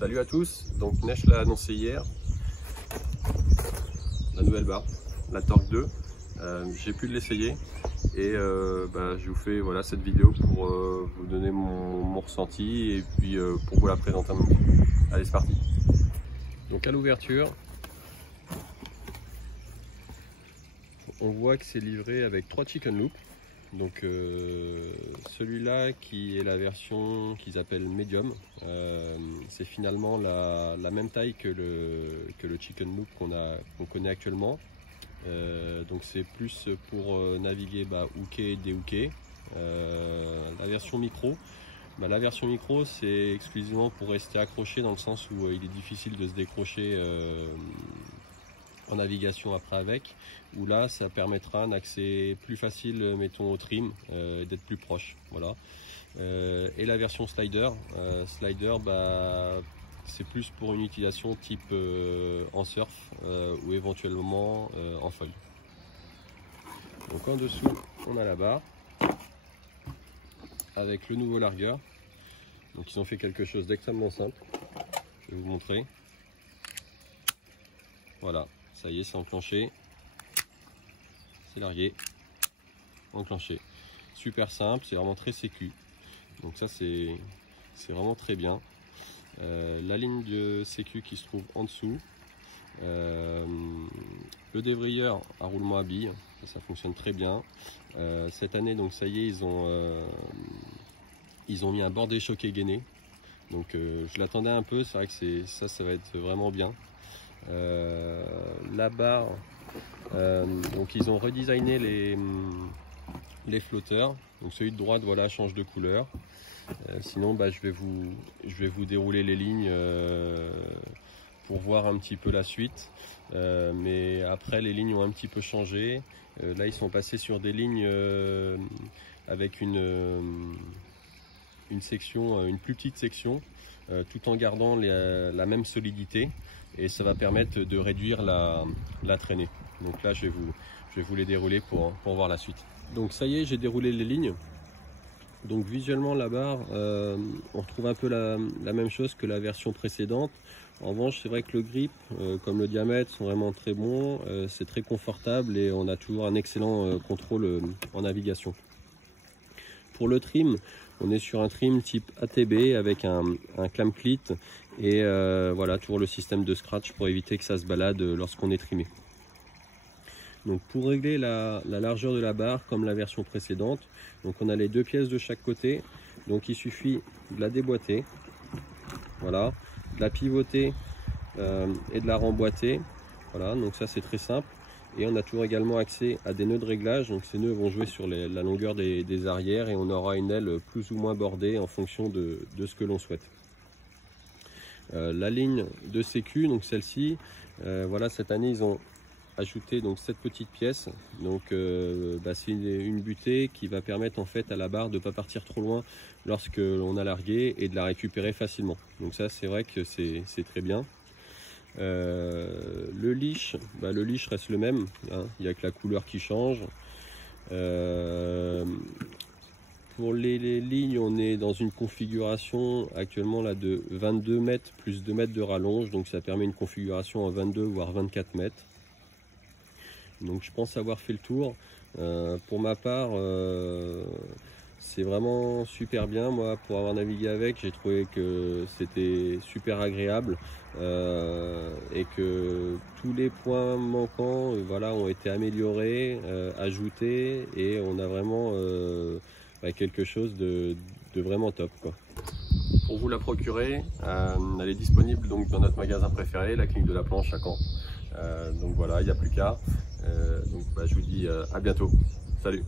Salut à tous, donc Neige l'a annoncé hier, la nouvelle barre, la Torque 2. J'ai pu l'essayer et je vous fais cette vidéo pour vous donner mon ressenti et puis pour vous la présenter un petit peu. Allez, c'est parti. Donc à l'ouverture, on voit que c'est livré avec 3 chicken loops. Donc celui-là qui est la version qu'ils appellent medium, c'est finalement la même taille que le chicken loop qu'on connaît actuellement. Donc c'est plus pour naviguer hooké et déhooké. La version micro, c'est exclusivement pour rester accroché, dans le sens où il est difficile de se décrocher en navigation après avec, où là ça permettra un accès plus facile, mettons au trim, d'être plus proche, voilà. Et la version slider, c'est plus pour une utilisation type en surf ou éventuellement en foil. Donc en dessous on a la barre avec le nouveau largueur. Donc ils ont fait quelque chose d'extrêmement simple, je vais vous montrer. Voilà, ça y est, c'est enclenché, c'est largué, enclenché. Super simple, c'est vraiment très sécu. Donc ça c'est vraiment très bien. La ligne de sécu qui se trouve en dessous, le dévrilleur à roulement à billes, ça fonctionne très bien. Cette année, donc ça y est, ils ont mis un bordé choqué gainé. Donc je l'attendais un peu, c'est vrai que ça va être vraiment bien. La barre, donc ils ont redesigné les flotteurs. Donc celui de droite, voilà, change de couleur. Sinon je vais vous dérouler les lignes pour voir un petit peu la suite. Mais après les lignes ont un petit peu changé. Là ils sont passés sur des lignes avec une section, une plus petite section, tout en gardant la même solidité, et ça va permettre de réduire la traînée. Donc là je vais vous les dérouler pour voir la suite. Donc ça y est, j'ai déroulé les lignes. Donc visuellement la barre, on retrouve un peu la même chose que la version précédente. En revanche, c'est vrai que le grip comme le diamètre sont vraiment très bons, c'est très confortable et on a toujours un excellent contrôle en navigation. Pour le trim, on est sur un trim type ATB avec un clam clit et voilà, toujours le système de scratch pour éviter que ça se balade lorsqu'on est trimé. Donc pour régler la largeur de la barre comme la version précédente, donc on a les deux pièces de chaque côté. Donc il suffit de la déboîter, voilà, de la pivoter et de la remboîter. Voilà, donc ça c'est très simple. Et on a toujours également accès à des nœuds de réglage. Donc ces nœuds vont jouer sur la longueur des arrières et on aura une aile plus ou moins bordée en fonction de ce que l'on souhaite. La ligne de sécu, donc celle-ci, voilà, cette année ils ont ajouté donc cette petite pièce. Donc c'est une butée qui va permettre en fait à la barre de ne pas partir trop loin lorsque l'on a largué et de la récupérer facilement. Donc ça c'est vrai que c'est très bien. Le leash, le leash reste le même, hein, il n'y a que la couleur qui change. Pour les lignes, on est dans une configuration actuellement là de 22 mètres plus 2 mètres de rallonge, donc ça permet une configuration en 22 voire 24 mètres. Donc je pense avoir fait le tour. Pour ma part, c'est vraiment super bien. Moi, pour avoir navigué avec, j'ai trouvé que c'était super agréable et que tous les points manquants ont été améliorés, ajoutés, et on a vraiment quelque chose de vraiment top, quoi. Pour vous la procurer, elle est disponible donc dans notre magasin préféré, la Clinique de la Planche à Caen. Donc voilà, il n'y a plus qu'à. Je vous dis à bientôt. Salut!